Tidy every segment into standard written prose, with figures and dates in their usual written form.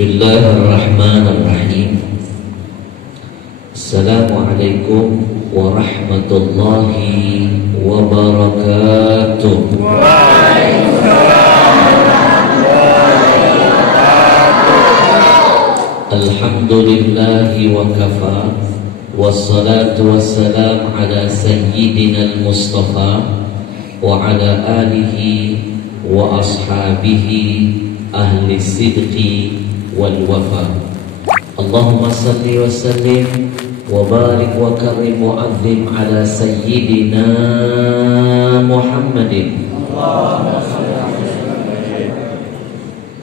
Bismillahirrahmanirrahim. Assalamualaikum warahmatullahi wabarakatuh. Alhamdulillahi wa kafa, wassalatu wassalam ala sayyidina al-mustafa wa ala alihi wa ashabihi ahli sidqi wal wafa. Allahumma salli wa sallim wa barik wa karim wa azim ala sayyidina Muhammadin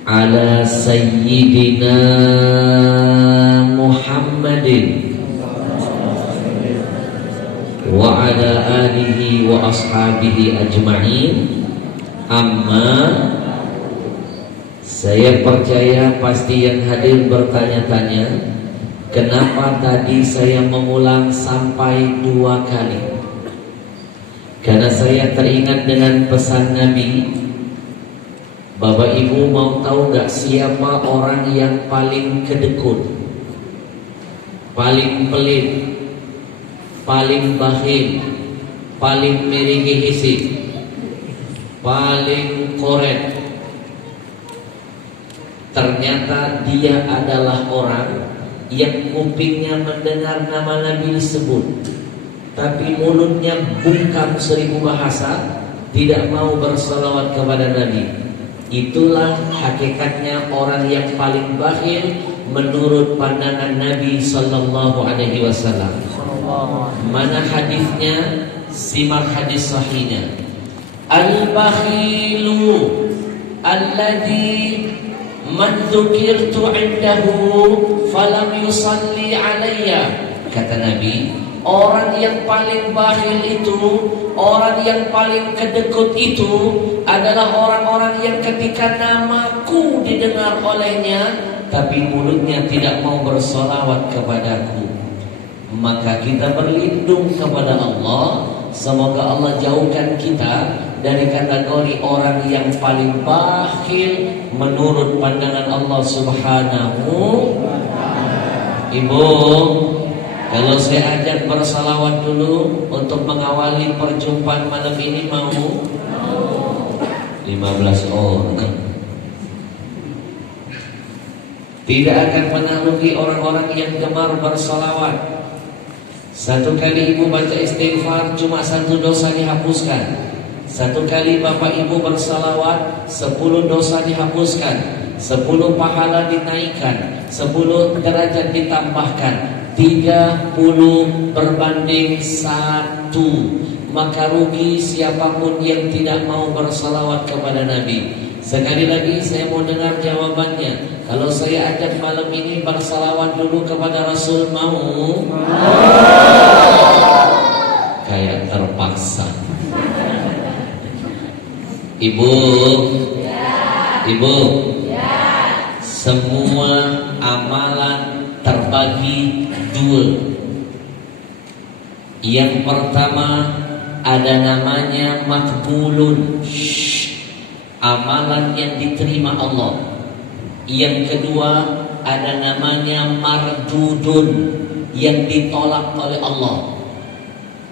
ala sayyidina Muhammadin wa ala alihi wa ashabihi ajma'in. Amma, saya percaya pasti yang hadir bertanya-tanya, kenapa tadi saya mengulang sampai 2 kali? Karena saya teringat dengan pesan Nabi. Bapak Ibu mau tahu gak siapa orang yang paling kedekut, paling pelit, paling bakhil, paling miriki hisib, paling korek? Ternyata dia adalah orang yang kupingnya mendengar nama Nabi disebut, tapi mulutnya bungkam 1000 bahasa, tidak mau bersalawat kepada Nabi. Itulah hakikatnya orang yang paling bakhil menurut pandangan Nabi Sallallahu Alaihi Wasallam. Mana hadisnya? Simak hadis sahihnya. Al-bakhilu alladhi man dzukirtu indahu falam yusalli alayya. Kata Nabi, orang yang paling bakhil itu, orang yang paling kedekut itu adalah orang-orang yang ketika namaku didengar olehnya, tapi mulutnya tidak mau bersolawat kepadaku. Maka kita berlindung kepada Allah. Semoga Allah jauhkan kita dari kategori orang yang paling bakhil menurut pandangan Allah Subhanahu. Ibu, kalau saya ajak bersalawat dulu untuk mengawali perjumpaan malam ini, mau? 15 orang. Tidak akan pernah rugi orang-orang yang gemar bersalawat. 1 kali ibu baca istighfar, cuma 1 dosa dihapuskan. 1 kali bapak ibu bersalawat, 10 dosa dihapuskan, 10 pahala dinaikkan, 10 derajat ditambahkan, 30 berbanding 1. Maka rugi siapapun yang tidak mau bersalawat kepada Nabi. Sekali lagi saya mau dengar jawabannya. Kalau saya ajak malam ini bersalawat dulu kepada Rasul, mau? Kayak terpaksa. Ibu, Ibu, semua amalan terbagi 2. Yang pertama ada namanya makbulun, amalan yang diterima Allah. Yang kedua ada namanya mardudun, yang ditolak oleh Allah.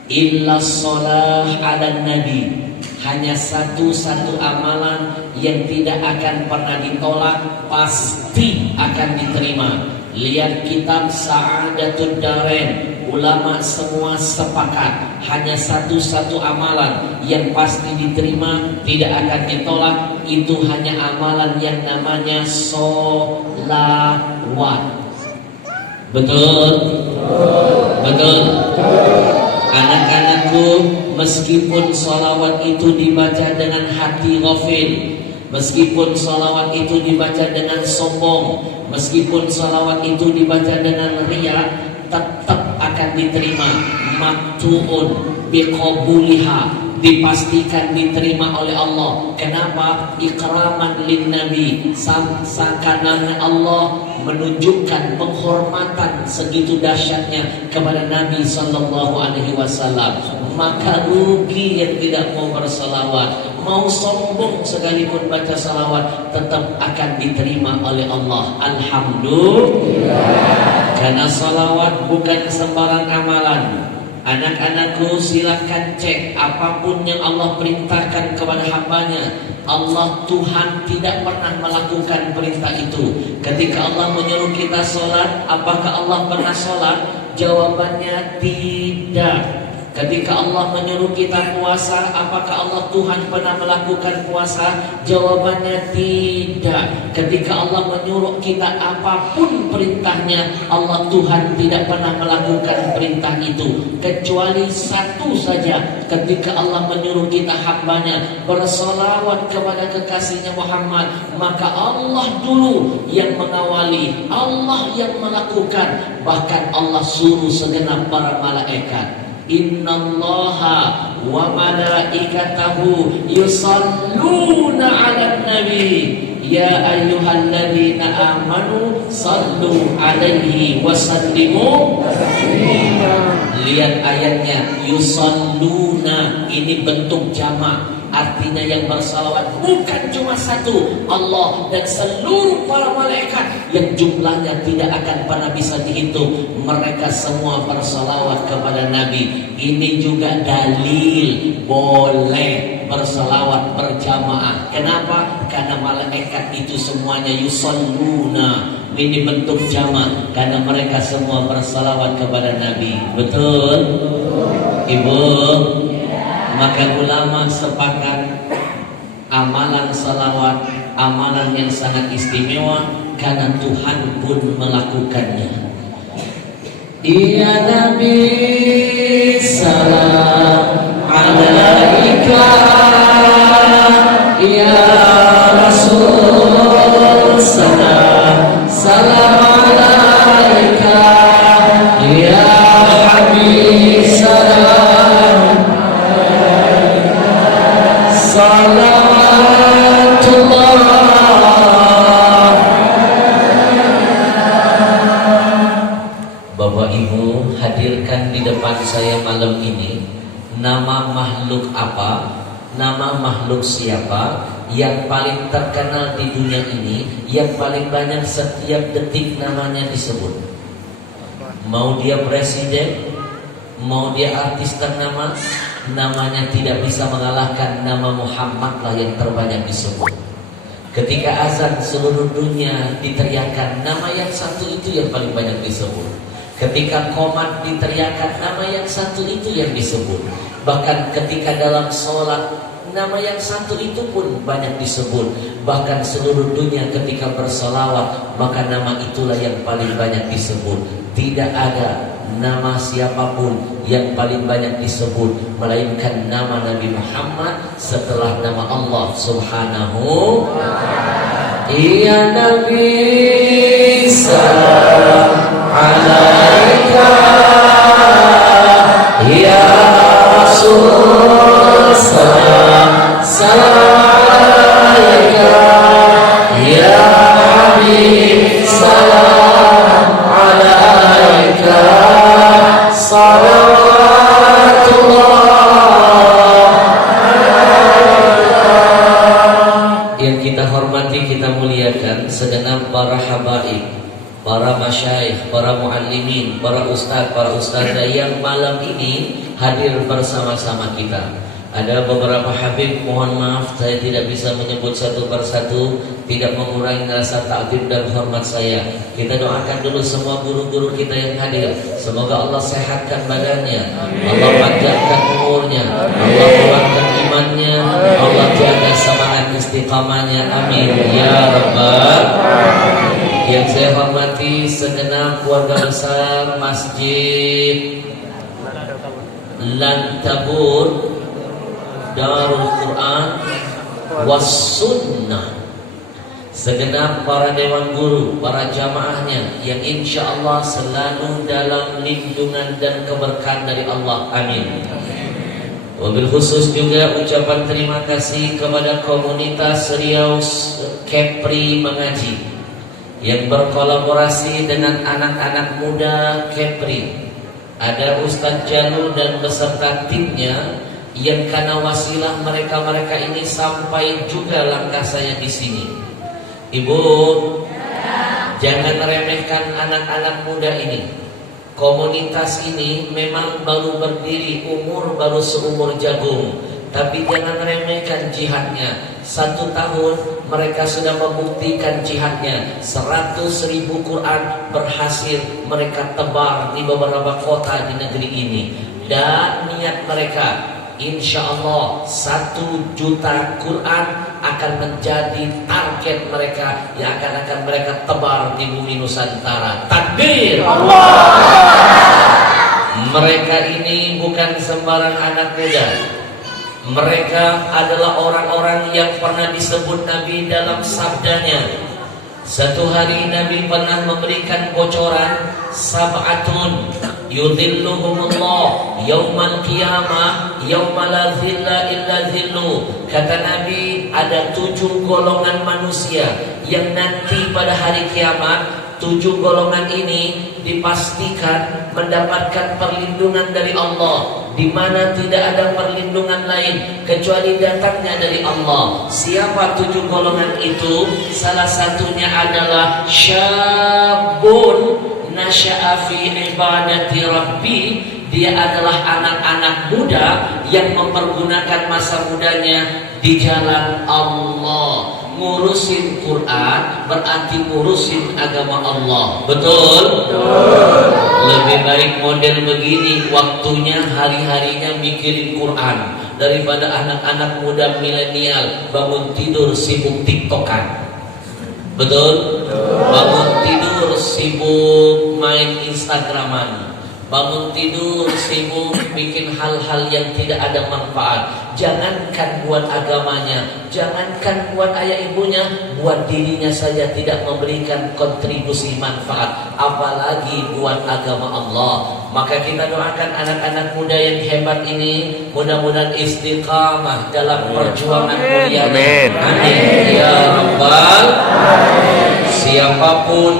Illa sholah ala nabi, hanya satu-satu amalan yang tidak akan pernah ditolak, pasti akan diterima. Lihat kitab Sa'adatud Darain, ulama semua sepakat hanya satu-satu amalan yang pasti diterima, tidak akan ditolak. Itu hanya amalan yang namanya sholawat. Betul? Betul. Anak-anakku, meskipun sholawat itu dibaca dengan hati ghafil, meskipun sholawat itu dibaca dengan sombong, meskipun sholawat itu dibaca dengan riya, tetap akan diterima. Maktuun biqabuliha, dipastikan diterima oleh Allah. Kenapa? Ikraman lin nabi, seakan-akan Allah menunjukkan penghormatan segitu dahsyatnya kepada Nabi Sallallahu Alaihi Wasallam. Maka rugi yang tidak mau bersalawat, mau sombong sekalipun baca salawat tetap akan diterima oleh Allah. Alhamdulillah. Karena salawat bukan sembarang amalan. Anak-anakku, silakan cek apapun yang Allah perintahkan kepada hambanya. Allah Tuhan tidak pernah melakukan perintah itu. Ketika Allah menyuruh kita sholat, apakah Allah pernah sholat? Jawabannya tidak. Ketika Allah menyuruh kita puasa, apakah Allah Tuhan pernah melakukan puasa? Jawabannya tidak. Ketika Allah menyuruh kita apapun perintahnya, Allah Tuhan tidak pernah melakukan perintah itu. Kecuali satu saja, ketika Allah menyuruh kita hambanya bersolawat kepada kekasihnya Muhammad, maka Allah dulu yang mengawali, Allah yang melakukan. Bahkan Allah suruh segenap para malaikat. Innallaha wa malaikatahu yusalluna 'alan nabi ya ayyuhalladzina amanu sallu 'alaihi wa sallimu taslima. Lihat ayatnya, yusalluna, ini bentuk jamak. Artinya yang bersalawat bukan cuma satu, Allah dan seluruh para malaikat yang jumlahnya tidak akan pernah bisa dihitung. Mereka semua bersalawat kepada Nabi. Ini juga dalil boleh bersalawat berjamaah. Kenapa? Karena malaikat itu semuanya yusalluna. Ini bentuk jamak karena mereka semua bersalawat kepada Nabi. Betul? Ibu? Maka ulama sepakat amalan salawat amalan yang sangat istimewa karena Tuhan pun melakukannya. Ya Nabi salam alaika, ya Rasul salam alaika, ya Habib salam Bapak Ibu, hadirkan di depan saya malam ini nama makhluk apa, nama makhluk siapa yang paling terkenal di dunia ini, yang paling banyak setiap detik namanya disebut. Mau dia presiden, mau dia artis ternama, namanya tidak bisa mengalahkan nama Muhammad lah yang terbanyak disebut. Ketika azan seluruh dunia diteriakkan, nama yang satu itu yang paling banyak disebut. Ketika qomat diteriakkan, nama yang satu itu yang disebut. Bahkan ketika dalam sholat, nama yang satu itu pun banyak disebut. Bahkan seluruh dunia ketika bersalawat, maka nama itulah yang paling banyak disebut. Tidak ada nama siapapun yang paling banyak disebut melainkan nama Nabi Muhammad setelah nama Allah Subhanahu wa ta'ala. Ya Nabi salam alaika, ya Rasul salam alaika, ya Habib salam alaika, salawatullah. Yang kita hormati, kita muliakan segenap para habaib, para masyayikh, para muallimin, para ustaz, para ustazah yang malam ini hadir bersama-sama kita. Ada beberapa habib, mohon maaf saya tidak bisa menyebut satu persatu, tidak mengurangi rasa takzim dan hormat saya. Kita doakan dulu semua guru-guru kita yang hadir. Semoga Allah sehatkan badannya, Allah panjangkan umurnya, Allah kuatkan imannya, Allah jaga semangat istiqamahnya. Amin ya rabbal alamin. Yang saya hormati segenap keluarga besar Masjid Lantabur Darul Quran was Sunnah, segenap para dewan guru, para jamaahnya yang insya Allah selalu dalam lindungan dan keberkahan dari Allah. Amin. Wabil khusus juga ucapan terima kasih kepada komunitas Riau Kepri Mengaji yang berkolaborasi dengan anak-anak muda Kepri. Ada Ustadz Janu dan beserta timnya yang karena wasilah mereka ini sampai juga langkah saya di sini. Ibu, jangan remehkan anak-anak muda ini. Komunitas ini memang baru berdiri, umur baru seumur jagung, tapi jangan remehkan jihadnya. 1 tahun mereka sudah membuktikan jihadnya. 100.000 Quran berhasil mereka tebar di beberapa kota di negeri ini. Dan niat mereka, insya Allah 1 juta Quran akan menjadi target mereka yang akan mereka tebar di bumi Nusantara. Takbir Allah. Mereka ini bukan sembarang anak muda. Mereka adalah orang-orang yang pernah disebut Nabi dalam sabdanya. Satu hari Nabi pernah memberikan bocoran, sab'atun yudhilluhumullah yaumal qiyamah yauma la dhilla illa dhillu. Kata Nabi, ada 7 golongan manusia yang nanti pada hari kiamat 7 golongan ini dipastikan mendapatkan perlindungan dari Allah, di mana tidak ada perlindungan lain kecuali datangnya dari Allah. Siapa 7 golongan itu? Salah satunya adalah syabun nasya'a fi ibadati rabbi. Dia adalah anak-anak muda yang mempergunakan masa mudanya di jalan Allah. Ngurusin Quran berarti ngurusin agama Allah. Betul? Betul. Lebih baik model begini, waktunya hari-harinya mikirin Quran, daripada anak-anak muda milenial bangun tidur sibuk tiktokan. Betul? Betul. Bangun tidur sibuk main Instagraman, bangun tidur sibuk bikin hal-hal yang tidak ada manfaat. Jangankan buat agamanya, jangankan buat ayah ibunya, buat dirinya saja tidak memberikan kontribusi manfaat, apalagi buat agama Allah. Maka kita doakan anak-anak muda yang hebat ini, mudah-mudahan istiqamah dalam perjuangan mulia. Amin. Amin ya Rabbal. Siapapun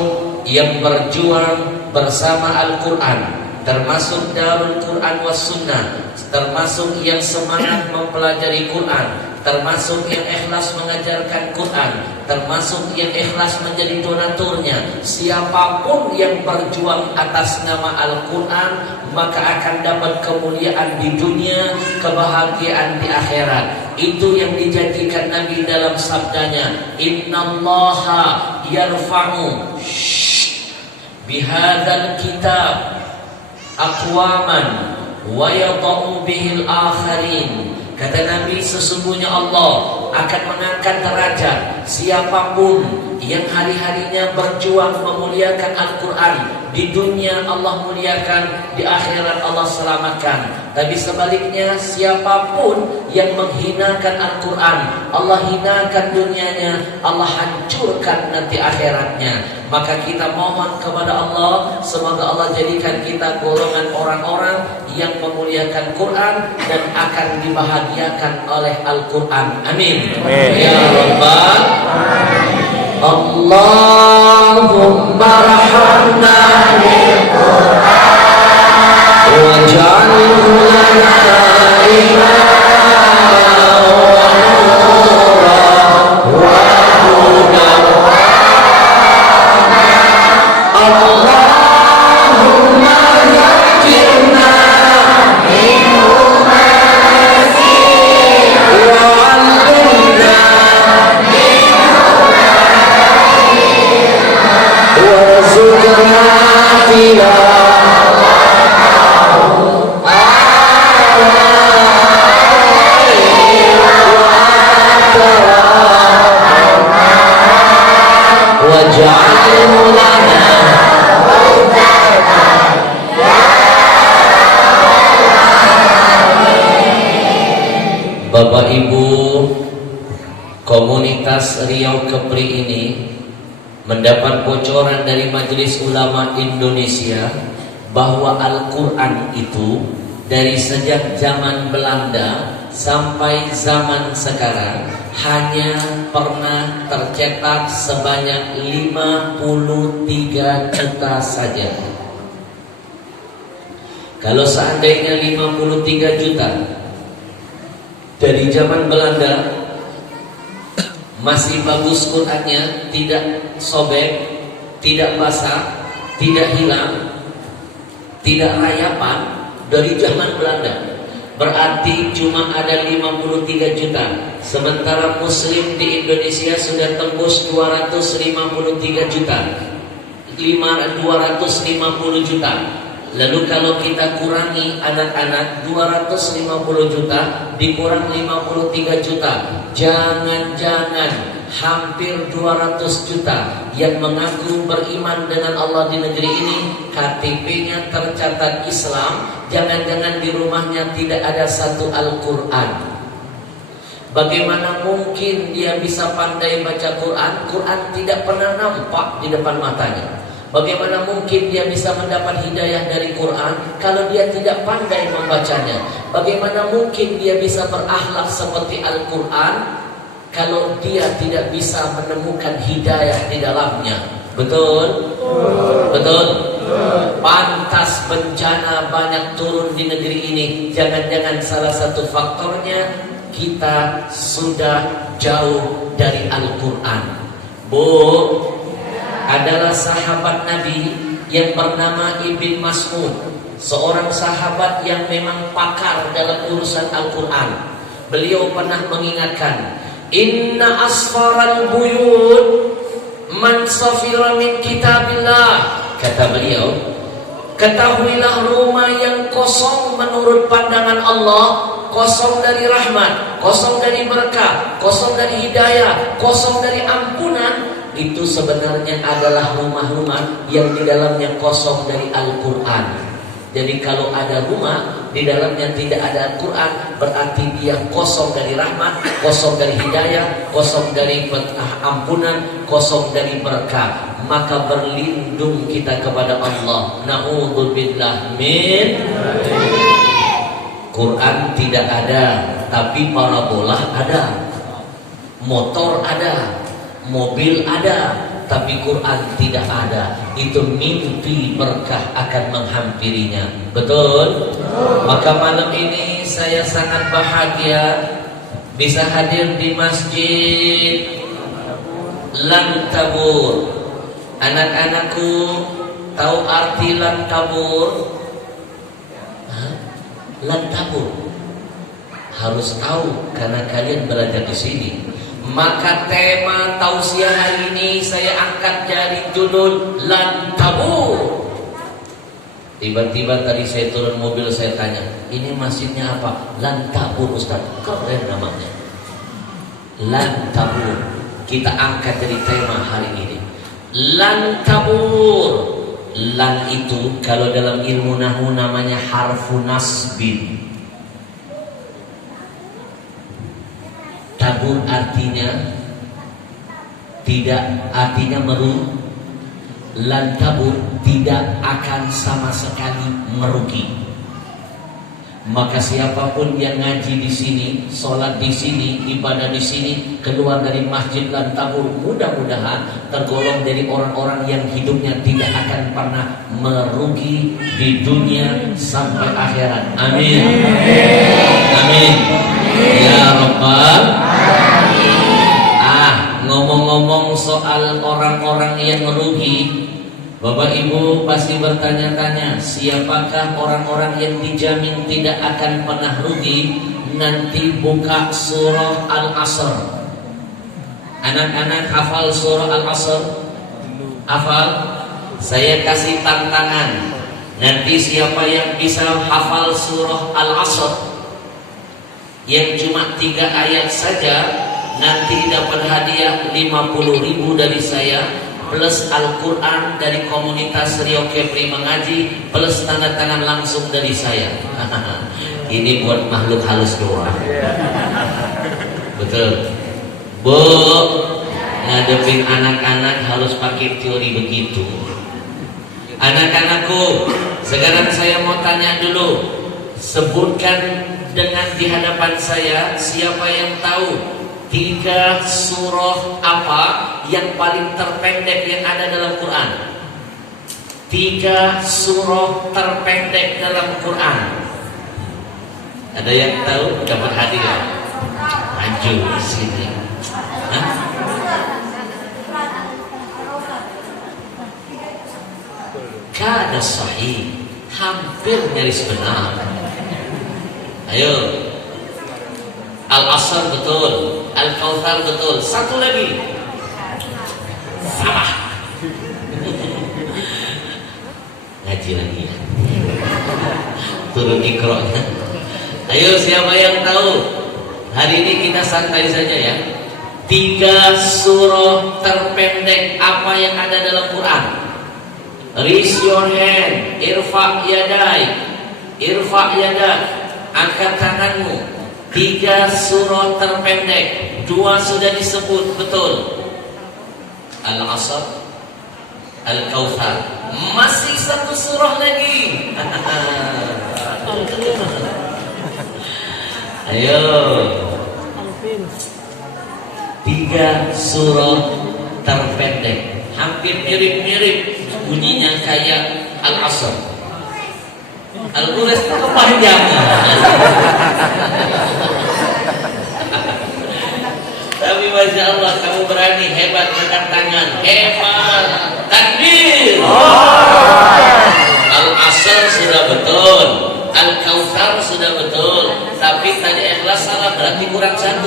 yang berjuang bersama Al-Quran, termasuk Darul Quran was Sunnah, termasuk yang semangat mempelajari Quran, termasuk yang ikhlas mengajarkan Quran, termasuk yang ikhlas menjadi donaturnya. Siapapun yang berjuang atas nama Al-Quran, maka akan dapat kemuliaan di dunia, kebahagiaan di akhirat. Itu yang dijanjikan Nabi dalam sabdanya, innallaha yarfa'u bihadzal kitab aqwaman wa yadha'u bihil akharin. Kata Nabi, sesungguhnya Allah akan mengangkat derajat siapapun yang hari-harinya berjuang memuliakan Al-Quran. Di dunia Allah muliakan, di akhirat Allah selamatkan. Tapi sebaliknya, siapapun yang menghinakan Al-Quran, Allah hinakan dunianya, Allah hancurkan nanti akhiratnya. Maka kita mohon kepada Allah, semoga Allah jadikan kita golongan orang-orang yang memuliakan Quran dan akan dibahagiakan oleh Al-Quran. Amin. Ya Rabbal. Allahumma rahamna bil Quran waj'alhu lana imaman wa nuran wa hudan. Allahumma zakkirna minhu ma nasina wa 'allimna warzuqna waj'alhu lana. Bapak Ibu, komunitas Riau Kepri ini mendapat bocoran dari Majelis Ulama Indonesia bahwa Al-Quran itu dari sejak zaman Belanda sampai zaman sekarang hanya pernah tercetak sebanyak 53 juta saja. Kalau seandainya 53 juta Dari zaman Belanda masih bagus Qurannya, tidak sobek, tidak basah, tidak hilang, tidak rayapan. Dari zaman Belanda berarti cuma ada 53 juta. Sementara muslim di Indonesia sudah tembus 253 juta, 250 juta. Lalu kalau kita kurangi anak-anak, 250 juta dikurang 53 juta, jangan-jangan hampir 200 juta yang mengaku beriman dengan Allah di negeri ini, KTP-nya tercatat Islam, jangan-jangan di rumahnya tidak ada satu Al-Quran. Bagaimana mungkin dia bisa pandai baca Quran? Quran tidak pernah nampak di depan matanya. Bagaimana mungkin dia bisa mendapat hidayah dari Quran kalau dia tidak pandai membacanya? Bagaimana mungkin dia bisa berakhlak seperti Al-Quran kalau dia tidak bisa menemukan hidayah di dalamnya? Betul? Betul? Pantas bencana banyak turun di negeri ini. Jangan-jangan salah satu faktornya kita sudah jauh dari Al-Quran. Bu, adalah sahabat Nabi yang bernama Ibn Mas'ud, seorang sahabat yang memang pakar dalam urusan Al-Quran. Beliau pernah mengingatkan, inna asfaral buyut man safira min kitabillah. Kata beliau, ketahuilah rumah yang kosong menurut pandangan Allah, kosong dari rahmat, kosong dari berkah, kosong dari hidayah, kosong dari ampunan, itu sebenarnya adalah rumah-rumah yang di dalamnya kosong dari Al-Quran. Jadi kalau ada rumah di dalamnya tidak ada Al-Quran, berarti dia kosong dari rahmat, kosong dari hidayah, kosong dari ampunan, kosong dari berkah. Maka berlindung kita kepada Allah. Na'udzubillah min. Quran tidak ada, tapi parabola ada, motor ada, mobil ada, tapi Quran tidak ada. Itu mimpi berkah akan menghampirinya. Betul? Maka malam ini saya sangat bahagia bisa hadir di Masjid Lantabur. Anak-anakku tahu arti Lantabur? Lantabur harus tahu karena kalian berada di sini. Maka tema tausiah hari ini saya angkat dari judul Lantabur. Tiba-tiba tadi saya turun mobil, saya tanya, ini masjidnya apa? Lantabur Ustaz. Keren namanya, Lantabur. Kita angkat dari tema hari ini, Lantabur. Lan itu kalau dalam ilmu nahwu namanya harfu nasbin. Tabur artinya tidak, artinya merugi. Lan tabur tidak akan sama sekali merugi. Maka siapapun yang ngaji di sini, sholat di sini, ibadah di sini, keluar dari Masjid Lantabur, mudah-mudahan tergolong dari orang-orang yang hidupnya tidak akan pernah merugi di dunia sampai akhirat. Amin. Amin. Ya Rabbal. Ngomong-ngomong soal orang-orang yang merugi, Bapak Ibu pasti bertanya-tanya, siapakah orang-orang yang dijamin tidak akan pernah rugi? Nanti buka surah Al-Asr. Anak-anak hafal surah Al-Asr? Hafal? Saya kasih tantangan. Nanti siapa yang bisa hafal surah Al-Asr yang cuma 3 ayat saja, nanti dapat hadiah 50.000 dari saya, plus Al-Quran dari komunitas Rio Kepri mengaji, plus tanda tangan langsung dari saya. Ini buat makhluk halus doang. Betul. Bu, ngadepin anak-anak harus pakai teori begitu. Anak-anakku, sekarang saya mau tanya dulu. Sebutkan dengan di hadapan saya, siapa yang tahu 3 surah apa yang paling terpendek yang ada dalam Quran? 3 surah terpendek dalam Quran. Ada yang tahu? Dapat hadiah. Maju di sini. Hah? Kada sahih, hampir nyaris benar. Ayo. Al-Asr betul, Al-Kautsar betul. Satu lagi. Salah. Ngaji lagi ya. Turun ikroknya. Ayo, siapa yang tahu? Hari ini kita santai saja ya. 3 surah terpendek apa yang ada dalam Quran? Raise your hand, irfa yadai, angkat tanganmu. 3 surah terpendek, 2 sudah disebut betul. Al-Asr, Al-Kautsar, masih 1 surah lagi. Ayo, 3 surah terpendek, hampir mirip-mirip bunyinya kayak Al-Asr. Al-Quran kepanjangan. Tapi Masya Allah, kamu berani, hebat, angkat tangan, hebat, takbir. Al-Asr sudah betul, Al-Kautsar sudah betul, tapi tadi ikhlas salah, berarti kurang 1.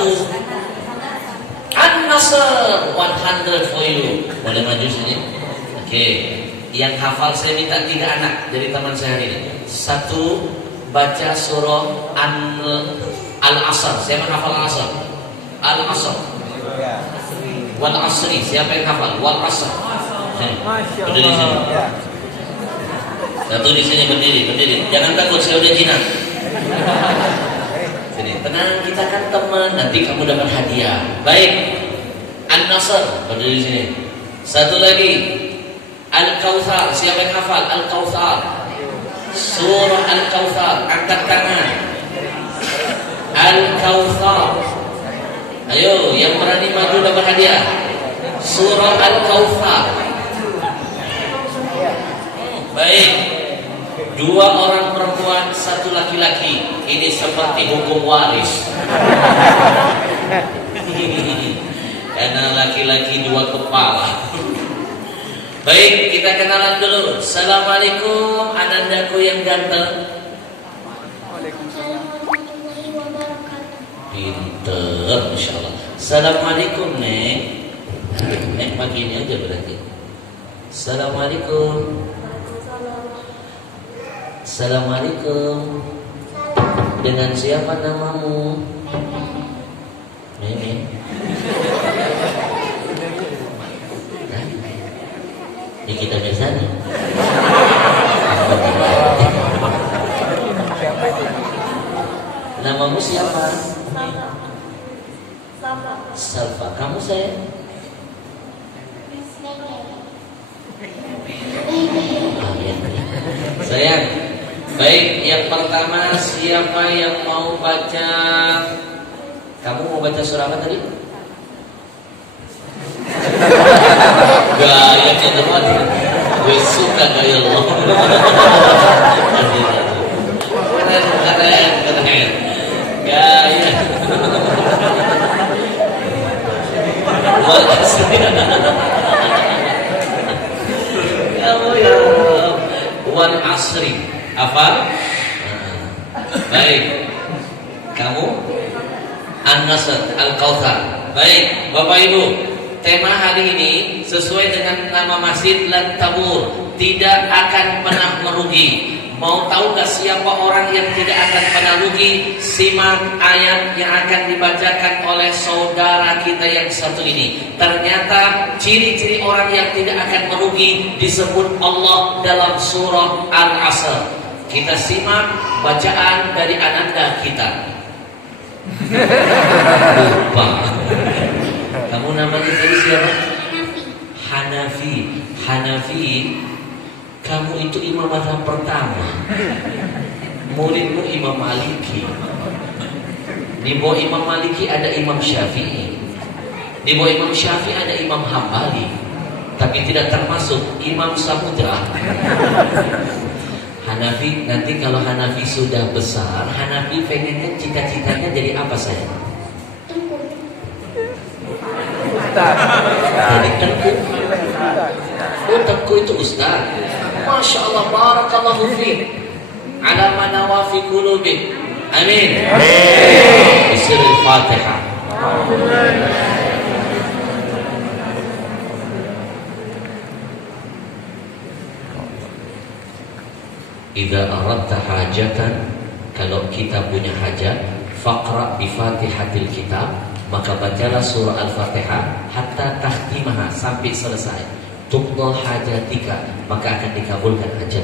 An-Nasr 100 for you. Boleh maju sini? Oke. Yang hafal saya minta 3 anak dari teman saya hari ini. 1 baca surah Al-Asr. Saya menghafal Al-Asr. Al-Asr. Wal Asri. Siapa yang hafal? Wal Asr. Berdiri sini. Satu di sini berdiri. Jangan takut, saya udah jinak. Sini. Tenang, kita kan teman. Nanti kamu dapat hadiah. Baik. An-Nasr. Berdiri sini. Satu lagi. Al-Kautsar, siapa yang hafal? Al-Kautsar. Surah Al-Kautsar, angkat tangan. Al-Kautsar. Ayo, yang berani maju dapat hadiah. Surah Al-Kautsar. Baik. 2 orang perempuan, 1 laki-laki. Ini seperti hukum waris. Karena laki-laki 2 kepala. Baik, kita kenalan dulu. Assalamualaikum, anandaku yang ganteng. Waalaikumsalam warahmatullahi wabarakatuh. Pinter, Masya Allah. Assalamualaikum, Nek. Nek pagi ini aja berarti. Assalamualaikum. Assalamualaikum. Dengan siapa namamu? Nenek. Di kita biasanya. Namamu siapa? Salva. Kamu saya? Sayang. Baik, yang pertama siapa yang mau baca? Kamu mau baca surah apa tadi? Gaya cenderung, gue suka gaya lo. Keren. Gaya. Kamu ya. Wal Asri. Apa? Baik. Kamu? An-Nasr, Al-Kautsar. Baik, Bapak Ibu. Tema hari ini sesuai dengan nama masjid Lan Tabur, tidak akan pernah merugi. Mau tahu gak siapa orang yang tidak akan pernah rugi? Simak ayat yang akan dibacakan oleh saudara kita yang satu ini. Ternyata ciri-ciri orang yang tidak akan merugi disebut Allah dalam surah Al-Asr. Kita simak bacaan dari ananda kita. Lupa. Kamu namanya tadi siapa? Hanafi. Kamu itu imam mazhab pertama. Muridmu Imam Maliki. Di bawah Imam Maliki ada Imam Syafi'i. Di bawah Imam Syafi'i ada Imam Hambali. Tapi tidak termasuk Imam Samudra. Hanafi, nanti kalau Hanafi sudah besar, Hanafi pengennya cita-citanya jadi apa saya? Jadi Tengku. Oh, Tengku itu ustaz. Masya Allah, barakallahu fiik. Ala manawa fi qulubik. Amin. Bismillahirrahmanirrahim. Fatihah. Idza aradta hajatan, kalau kita punya hajat, faqra bi Fatihatil kitab, maka bacalah surah Al-Fatihah hatta tahtimah, sampai selesai. Tuqda hajatika, maka akan dikabulkan hajat.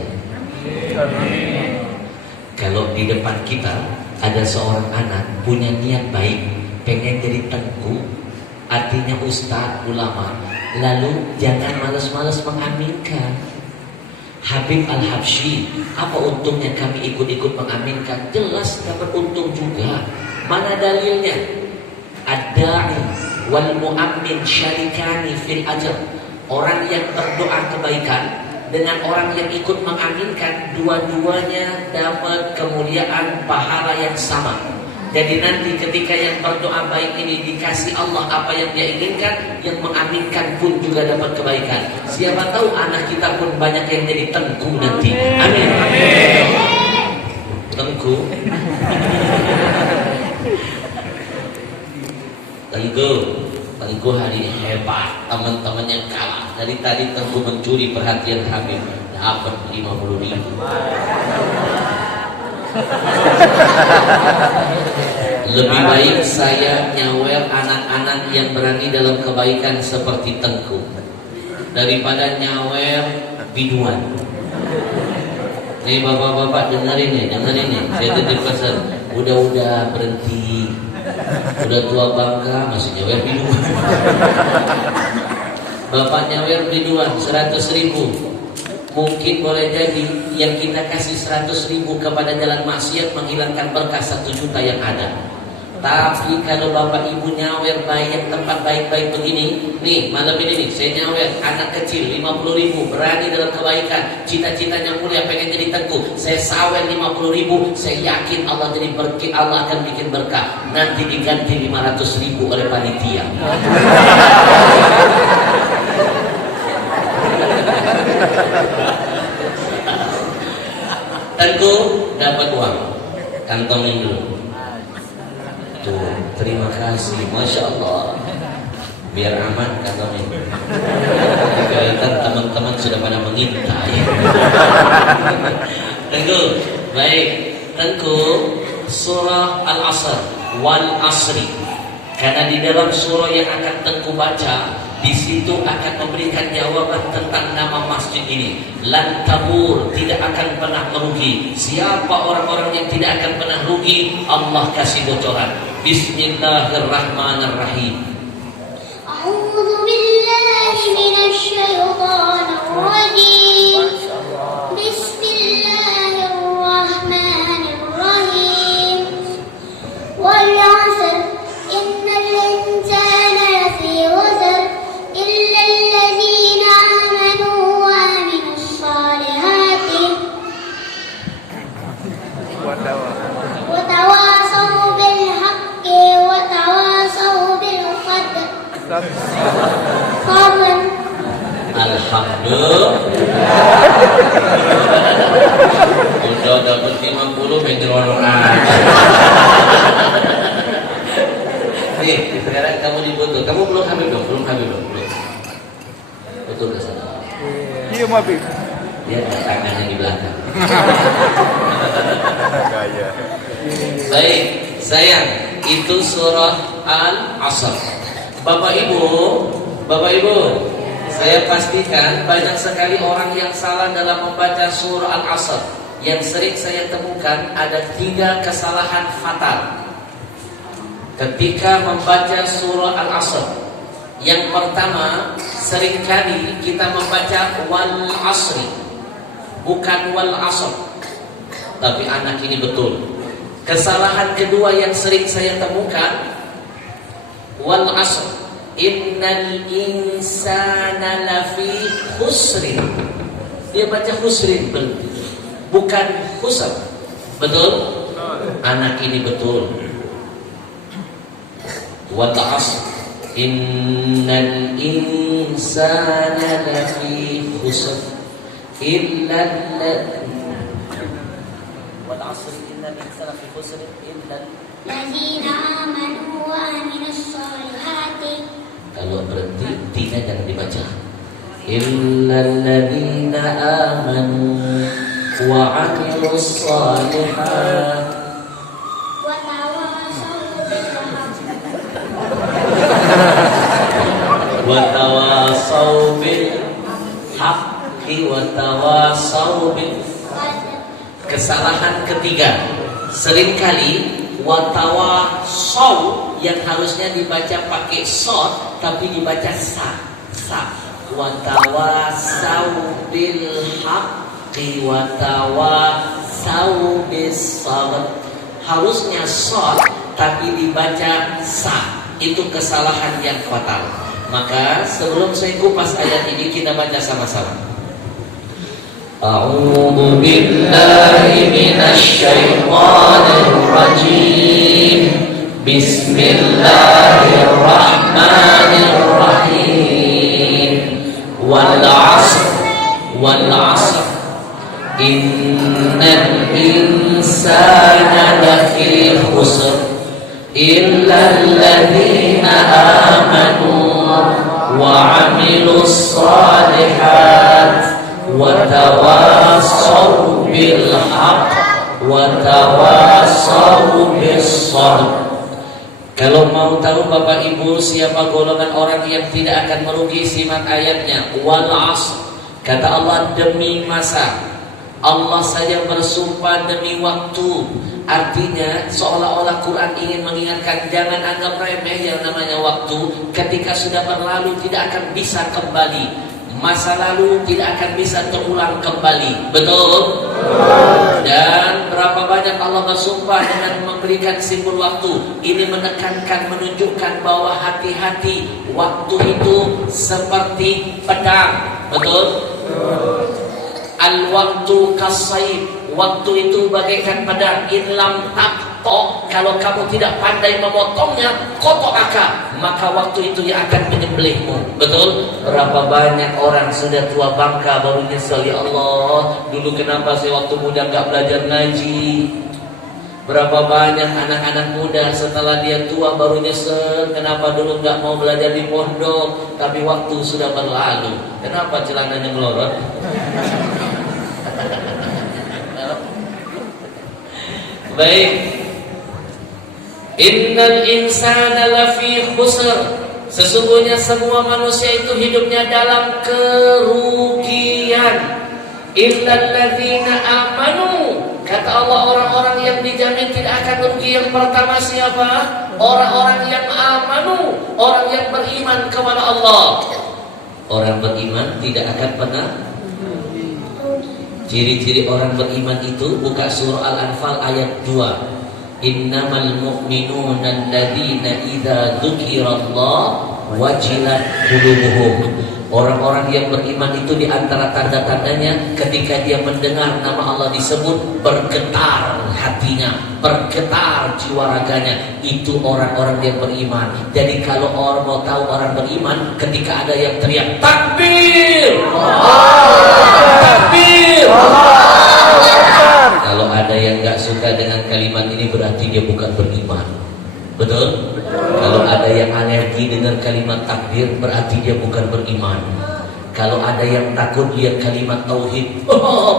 Kalau di depan kita ada seorang anak punya niat baik, pengen jadi tengku, artinya ustaz, ulama, lalu jangan malas-malas mengaminkan. Habib Al-Habsyi, apa untungnya kami ikut-ikut mengaminkan? Jelas dapat untung juga. Mana dalilnya? Ad-da'i wal mu'ammin syarikani fil ajr. Orang yang berdoa kebaikan dengan orang yang ikut mengaminkan, dua-duanya dapat kemuliaan pahala yang sama. Jadi nanti ketika yang berdoa baik ini dikasih Allah apa yang dia inginkan, yang mengaminkan pun juga dapat kebaikan. Siapa tahu anak kita pun banyak yang jadi tengku nanti. Amin. Tengku. Tengku hari ini hebat. Teman-temannya kalah. Dari tadi Tengku mencuri perhatian Habib. Dapat 50.000. Lebih baik saya nyawer anak-anak yang berani dalam kebaikan seperti Tengku daripada nyawer biduan. Nih bapak-bapak dengerin nih. Saya titip pesan, udah berhenti, udah tua bangka masih nyawer biduan. Bapak nyawer biduan 100.000. Mungkin boleh jadi yang kita kasih 100.000 kepada jalan maksiat menghilangkan berkah 1 juta yang ada. Tapi kalau bapak ibu nyawer bayar tempat baik-baik begini, nih malam ini nih saya nyawer anak kecil 50.000, berani dalam kebaikan, cita-citanya mulia, pengen jadi tengku, saya sawer 50.000, saya yakin Allah jadi berkah, Allah akan bikin berkah. Nanti diganti 500.000 oleh panitia. Tengku dapat uang, kantongin dulu. Tuh, terima kasih, masya Allah. Biar aman kantongin. Kelihatan teman-teman sudah pada mengintai. Tengku, baik. Tengku, surah Al-Asr, wal asri. Karena di dalam surah yang akan Tengku baca, di situ akan memberikan jawaban tentang nama masjid ini. Lan tabur, tidak akan pernah merugi. Siapa orang-orang yang tidak akan pernah rugi? Allah kasih bocoran. Bismillahirrahmanirrahim. A'udzu billahi minasy syaithanir rajim. Bismillahirrahmanirrahim. Wal 'asr, innal insana lafi khusr. وتواصوا بالحق وتواصوا بالقدر. Alhamdulillah. Udah dapat 50 meteorolog aja. Nih, sekarang kamu dibutuh. Kamu belum habis dong, belum. Betul ke sana. Iya, Mabib. Dia tangannya di belakang. Gaya. Baik, sayang, itu surah Al-Asr. Bapak Ibu, saya pastikan banyak sekali orang yang salah dalam membaca surah Al-Asr. Yang sering saya temukan ada 3 kesalahan fatal ketika membaca surah Al-Asr. Yang pertama, seringkali kita membaca wal asri, bukan wal asr. Tapi anak ini betul. Kesalahan kedua yang sering saya temukan, wal asr, innal insana lafi khusrin. Dia baca khusrin, bukan khusr. Betul? Anak ini betul. Wal asr, Innal insana lafi khusr illa wal 'asr innal insana lafi khusr illa الذين آمنوا وعملوا الصالحات. Kalau berhenti tidak jangan dibaca. Illal ladzina amanu wa 'amilus shalihat wa tawassaw bil haqqi wa tawassaw bil. Kesalahan ketiga, seringkali wa tawassaw yang harusnya dibaca pakai shad tapi dibaca sa. Wa tawassaw bil haqqi wa tawassaw bis sabr. Harusnya shad tapi dibaca sa. Itu kesalahan yang fatal. Maka sebelum saya kupas ayat ini kita baca sama-sama. A'udzu billahi minasy syaithanir rajim. Bismillahirrahmanirrahim. Wal 'asr innal insana lafi khusr illa alladzina amanu wa 'amilus shalihat wa tawassaw bil haqq wa tawassaw bis sabr. Kalau mau tahu Bapak Ibu siapa golongan orang yang tidak akan merugi, simak ayatnya. Wal 'asr, kata Allah, demi masa. Allah saja bersumpah demi waktu. Artinya seolah-olah Quran ingin mengingatkan, jangan anggap remeh yang namanya waktu. Ketika sudah berlalu tidak akan bisa kembali. Masa lalu tidak akan bisa terulang kembali. Betul? Dan berapa banyak Allah bersumpah dengan memberikan simbol waktu. Ini menekankan, menunjukkan bahwa hati-hati, waktu itu seperti pedang. Betul? Al-waktu kasayib, waktu itu bagaikan pedang. In lam taqto, kalau kamu tidak pandai memotongnya, qata'aka, maka waktu itu yang akan menyembelihmu. Betul? Berapa banyak orang sudah tua bangka baru nyesel, ya Allah, dulu kenapa saya waktu muda nggak belajar ngaji. Berapa banyak anak-anak muda setelah dia tua baru nyesel, kenapa dulu nggak mau belajar di pondok, tapi waktu sudah berlalu. Kenapa celananya melorot? Baik. Innal insana lafi khusr, sesungguhnya semua manusia itu hidupnya dalam kerugian. Illal ladzina amanu, kata Allah, orang-orang yang dijamin tidak akan rugi. Yang pertama siapa? Orang-orang yang amanu, orang yang beriman kepada Allah. Orang beriman tidak akan pernah. Ciri-ciri orang beriman itu, buka surah Al-Anfal ayat 2. Innamal mu'minuna alladzina idza dzukirallahu wajilat qulubuhum. Orang-orang yang beriman itu di antara tanda-tandanya, ketika dia mendengar nama Allah disebut, bergetar hatinya, bergetar jiwa raganya. Itu orang-orang yang beriman. Jadi kalau orang mau tahu orang beriman, ketika ada yang teriak takbir, takbir, kalau ada yang gak suka dengan kalimat ini, berarti dia bukan beriman. Betul? Kalau ada yang alergi dengan kalimat takbir, berarti dia bukan beriman. Kalau ada yang takut lihat kalimat tauhid,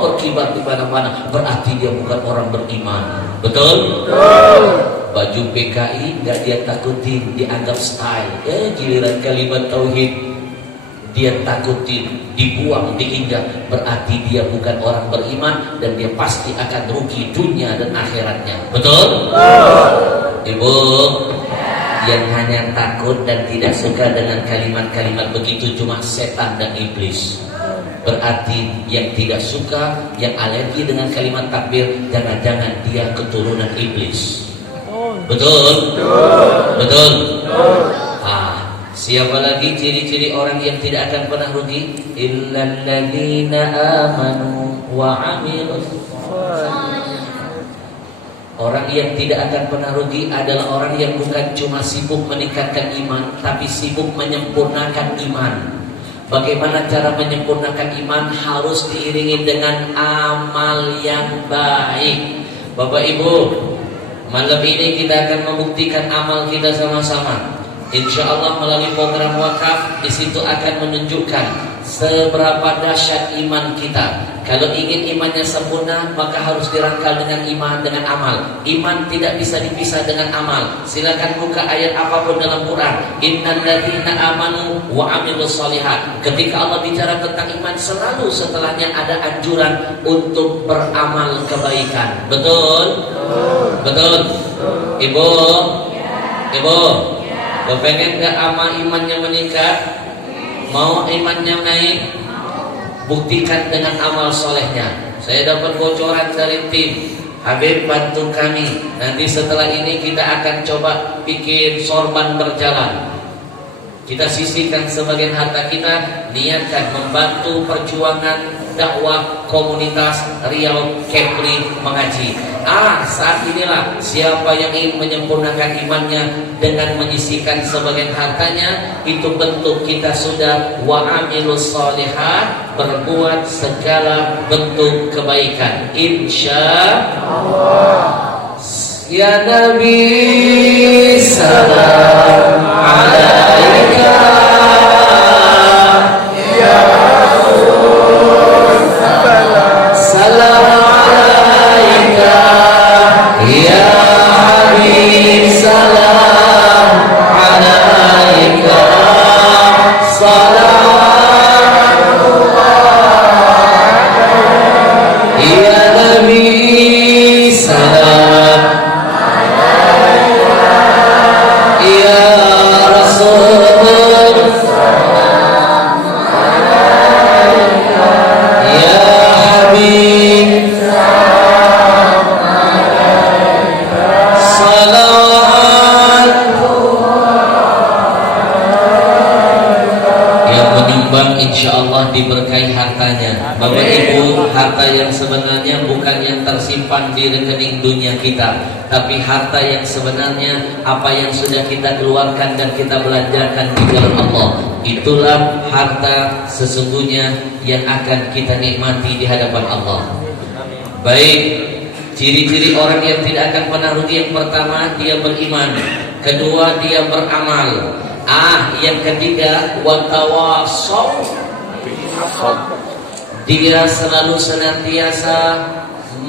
berkibar di mana-mana, berarti dia bukan orang beriman. Betul? Baju PKI nggak dia takutin, dianggap style. Giliran kalimat tauhid dia takutin, dibuang, diinjak, berarti dia bukan orang beriman dan dia pasti akan rugi dunia dan akhiratnya. Betul? Ibu, yang hanya takut dan tidak suka dengan kalimat-kalimat begitu cuma setan dan iblis. Berarti yang tidak suka, yang alergi dengan kalimat takbir, jangan-jangan dia keturunan iblis. Betul? Betul? Siapa lagi ciri-ciri orang yang tidak akan pernah rugi? Illal ladzina amanu wa 'amilus shalihat. Orang yang tidak akan pernah rugi adalah orang yang bukan cuma sibuk meningkatkan iman, tapi sibuk menyempurnakan iman. Bagaimana cara menyempurnakan iman? Harus diiringi dengan amal yang baik. Bapak Ibu, malam ini kita akan membuktikan amal kita sama-sama. Insya Allah melalui program wakaf, di situ akan menunjukkan seberapa dahsyat iman kita. Kalau ingin imannya sempurna, maka harus dirangkal dengan iman, dengan amal. Iman tidak bisa dipisah dengan amal. Silakan buka ayat apapun dalam Quran. Innal ladzina amanu wa amilus shalihat. Ketika Allah bicara tentang iman, selalu setelahnya ada anjuran untuk beramal kebaikan. Betul? Betul. Ibu? Ibu? Pengen gak imannya meningkat? Mau imannya naik? Buktikan dengan amal solehnya. Saya dapat bocoran dari tim Habib, bantu kami. Nanti setelah ini kita akan coba bikin sorban berjalan. Kita sisihkan sebagian harta kita, niatkan membantu perjuangan dakwah komunitas Riau Kepri mengaji. Saat inilah siapa yang ingin menyempurnakan imannya dengan menyisihkan sebagian hartanya, itu bentuk kita sudah wa'amilus sholihat, berbuat segala bentuk kebaikan. Insya Allah. Ya Nabi salam alaika, ya Rasul salam alaika, ya Habib salam alaika, salawatullah ya Nabi salam ya Rasul ya Habib salawat. Yang menyumbang insya Allah diberkahi hartanya. Bapak Ibu, harta yang sebenarnya bukan yang tersimpan di rekening dunia kita, tapi harta yang sebenarnya apa yang sudah kita keluarkan dan kita belanjakan di jalan Allah. Itulah harta sesungguhnya yang akan kita nikmati di hadapan Allah. Baik, ciri-ciri orang yang tidak akan pernah rugi. Yang pertama, dia beriman. Kedua, dia beramal. Yang ketiga, watawasaw. Dia selalu senantiasa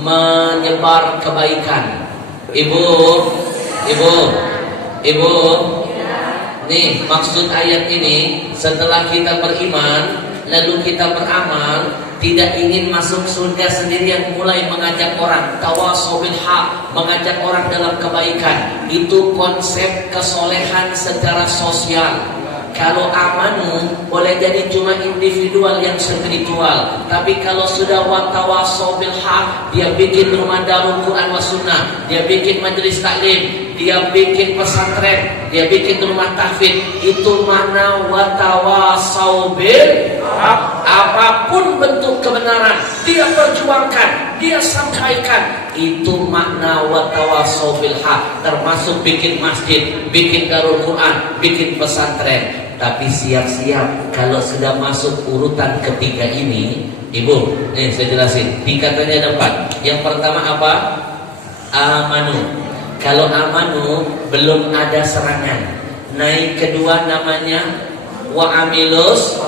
menyebar kebaikan. Ibu, nih maksud ayat ini, setelah kita beriman lalu kita beramal, tidak ingin masuk surga sendirian, mulai mengajak orang tawasau bil haq, mengajak orang dalam kebaikan. Itu konsep kesolehan secara sosial. Kalau amanu boleh jadi cuma individual yang spiritual, tapi kalau sudah watawasau bil haq, dia bikin rumah darul Quran was sunnah, dia bikin majelis taklim, dia bikin pesantren, dia bikin rumah tahfidz. Itu mana watawasau bil haq. Apapun bentuk kebenaran, dia perjuangkan, dia sampaikan. Itu makna watawasau bil haq, termasuk bikin masjid, bikin darul Quran, bikin pesantren. Tapi siap-siap kalau sudah masuk urutan ketiga ini, Ibu, saya jelasin. Tingkatannya ada 4. Yang pertama apa? Amanu. Kalau amanu belum ada serangan. Naik kedua namanya wa amilus.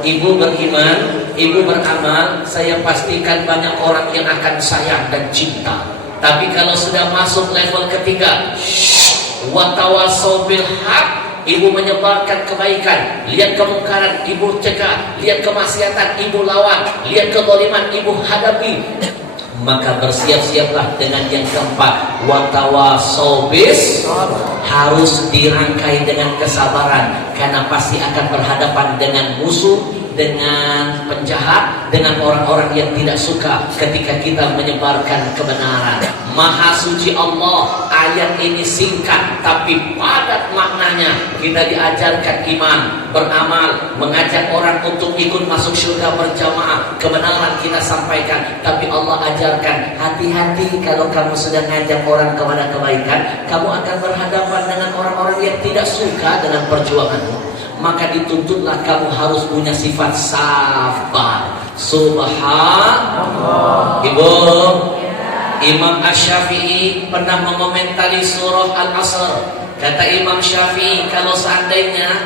Ibu beriman, ibu beramal, saya pastikan banyak orang yang akan sayang dan cinta. Tapi kalau sudah masuk level ketiga, wa tawasau bil haq, ibu menyebarkan kebaikan, lihat kemungkaran ibu cegah, lihat kemaksiatan ibu lawan, lihat kezaliman ibu hadapi. Maka bersiap-siaplah dengan yang keempat, watawasau bis, harus dirangkai dengan kesabaran, karena pasti akan berhadapan dengan musuh, dengan penjahat, dengan orang-orang yang tidak suka ketika kita menyebarkan kebenaran. Maha suci Allah. Ayat ini singkat tapi padat maknanya. Kita diajarkan iman, beramal, mengajak orang untuk ikut masuk surga berjamaah. Kebenaran kita sampaikan, tapi Allah ajarkan hati-hati kalau kamu sedang ngajak orang kepada kebaikan, kamu akan berhadapan dengan orang-orang yang tidak suka dengan perjuanganmu. Maka dituntutlah kamu harus punya sifat sabar. Subhanallah. Ibu, Imam Asy-Syafi'i pernah mengomentari surah Al-Asr. Kata Imam Syafi'i, kalau seandainya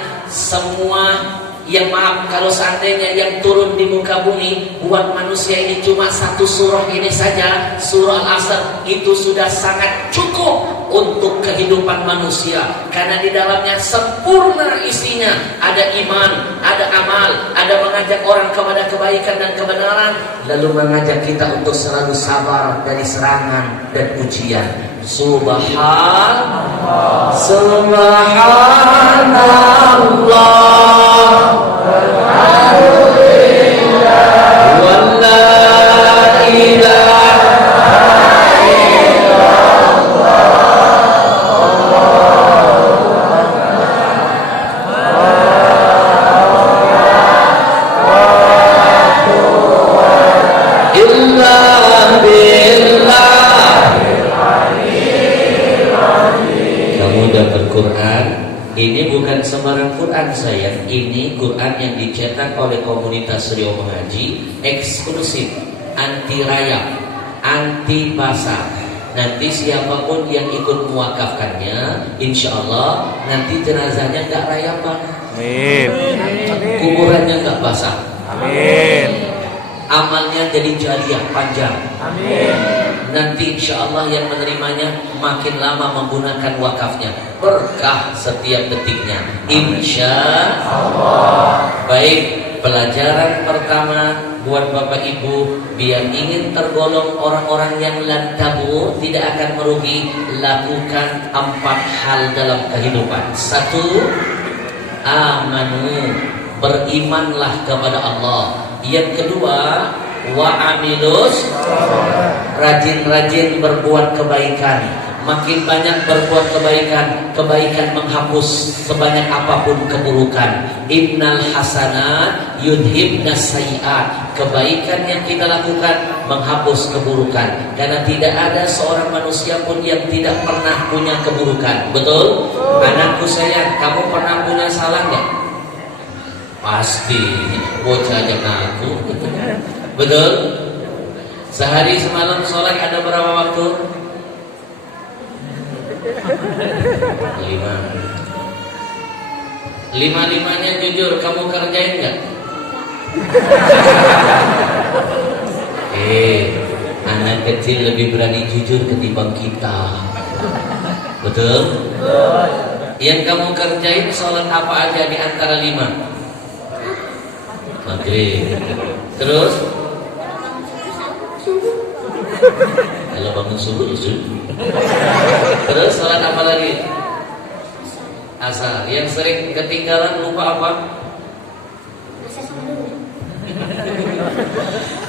kalau seandainya yang turun di muka bumi buat manusia ini cuma satu surah ini saja, surah Al-Asr, itu sudah sangat cukup untuk kehidupan manusia. Karena di dalamnya sempurna isinya. Ada iman, ada amal, ada mengajak orang kepada kebaikan dan kebenaran, lalu mengajak kita untuk selalu sabar dari serangan dan ujian. Subhanallah, subhanallah, walhamdulillah, wala ilaha illallah billah. Kamu dapat Quran, ini bukan sembarang Quran sayang. Ini Quran yang dicetak oleh komunitas Rio Mengaji, eksklusif, anti rayap, anti basah. Nanti siapapun yang ikut mewakafkannya, insya Allah nanti jenazahnya nggak rayapan, Amin. kuburannya nggak basah, Amin. amalnya jadi jariah panjang. Amin. Nanti insya Allah yang menerimanya makin lama menggunakan wakafnya, berkah setiap detiknya, insya Allah. Baik, pelajaran pertama buat Bapak Ibu, biar ingin tergolong orang-orang yang lan tabur, tidak akan merugi, lakukan 4 hal dalam kehidupan. 1, amanu, berimanlah kepada Allah. Yang kedua, wa amilus, rajin-rajin berbuat kebaikan. Makin banyak berbuat kebaikan, kebaikan menghapus sebanyak apapun keburukan. Innal hasanat yudhibnas sayiat. Kebaikan yang kita lakukan menghapus keburukan. Karena tidak ada seorang manusia pun yang tidak pernah punya keburukan. Betul? Anakku sayang, kamu pernah punya salah nggak? Pasti. Bocah aja ngaku. Betul? Sehari semalam sholat ada berapa waktu? 5. 5-5-nya jujur, kamu kerjain nggak? Anak kecil lebih berani jujur ketimbang kita. Betul? Yang kamu kerjain sholat apa aja di antara 5? Maghrib. Terus? Kalau bangun subuh, subuh. Terus sholat apa lagi? Asar. Yang sering ketinggalan lupa apa?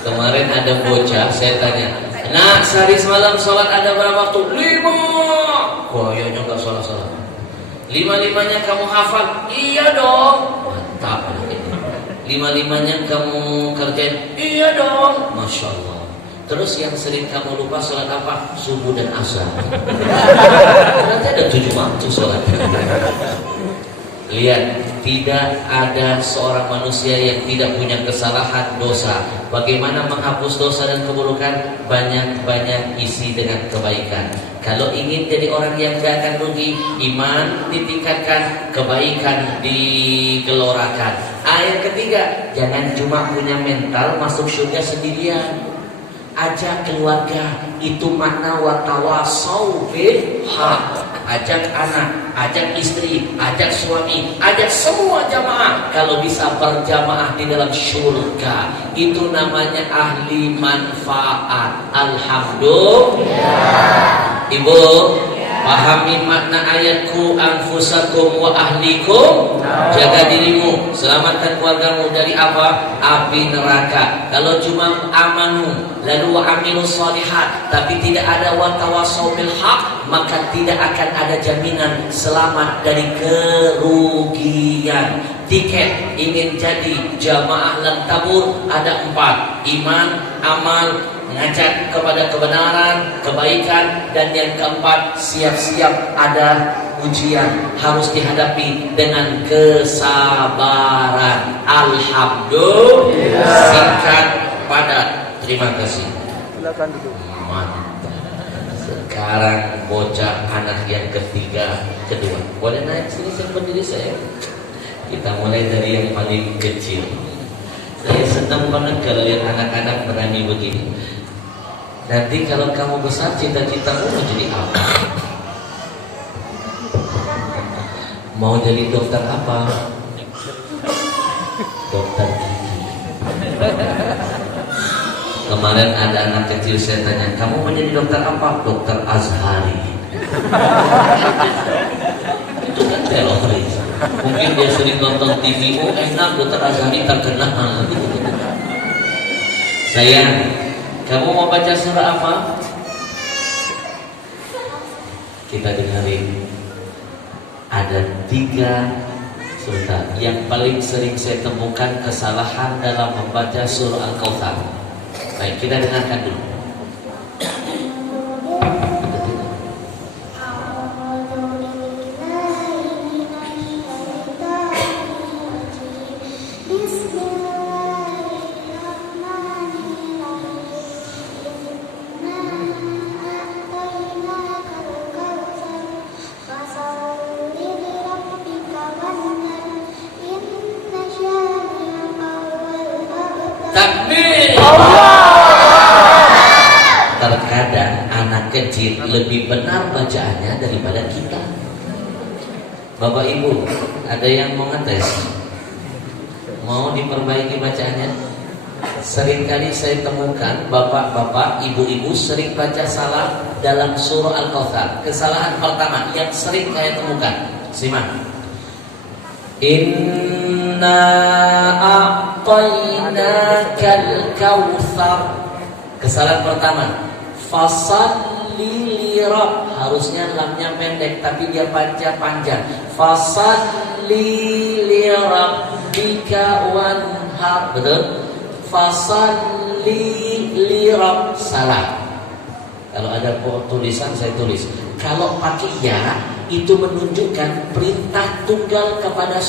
Kemarin ada bocah, saya tanya, nah sehari semalam sholat ada berapa waktu? 5. Kayaknya nggak sholat-sholat. 5-5-nya kamu hafal? Iya dong. Mantap. 5-5-nya kamu kerjain? Iya dong. Masya Allah. Terus yang sering kamu lupa sholat apa? Subuh dan asar. Berarti ada 7 waktu sholat. Lihat, tidak ada seorang manusia yang tidak punya kesalahan, dosa. Bagaimana menghapus dosa dan keburukan? Banyak-banyak isi dengan kebaikan. Kalau ingin jadi orang yang gak akan rugi, iman ditingkatkan, kebaikan digelorakan. Ayat ketiga, jangan cuma punya mental masuk surga sendirian. Ajak keluarga, itu makna watawasau bil haq. Ajak anak, ajak istri, ajak suami, ajak semua jamaah. Kalau bisa berjamaah di dalam surga, itu namanya ahli manfaat. Alhamdulillah. Ibu, Pahami makna ayatku, anfusakum wa ahlikum. Jaga dirimu, selamatkan keluargamu dari apa? Api neraka. Kalau cuma amanu lalu wa amilus sholihat tapi tidak ada wa tawassaw bil haq, maka tidak akan ada jaminan selamat dari kerugian. Tiket ingin jadi jamaah lan tabur ada 4: iman, amal, mengajak kepada kebenaran, kebaikan, dan yang keempat siap-siap ada ujian, harus dihadapi dengan kesabaran. Alhamdulillah. Singkat, padat. Terima kasih. Silakan duduk. Mantap. Sekarang bocah anak yang kedua. Boleh naik sini saya berdiri saya. Kita mulai dari yang paling kecil. Saya senang banget kalau lihat anak-anak berani begini. Nanti kalau kamu besar, cita-citamu mau jadi apa? Mau jadi dokter apa? Dokter gigi. Kemarin ada anak kecil saya tanya, kamu mau jadi dokter apa? Dokter Azhari. Itu kan teroris. Mungkin dia sering nonton TV, oh enak dokter Azhari terkenal. Sayang, kamu mau baca surah apa? Kita dengerin. Ada 3 surah yang paling sering saya temukan kesalahan dalam membaca surah Al-Kautsar. Baik, kita dengarkan dulu. Takbir. Terkadang anak kecil lebih benar bacaannya daripada kita. Bapak Ibu, ada yang mau ngetes? Mau diperbaiki bacaannya? Seringkali saya temukan bapak-bapak, ibu-ibu sering baca salah dalam surah Al-Kautsar. Kesalahan pertama yang sering saya temukan, simak. Inna a'tainakal kautsar. Kesalahan pertama, fasalli lirab. Harusnya lamnya pendek tapi dia panjang. Fasalli lirabbika wanhar. Betul? Fasalli lirab. Salah. Kalau ada tulisan saya tulis. Kalau pakai ya, itu menunjukkan perintah tunggal kepada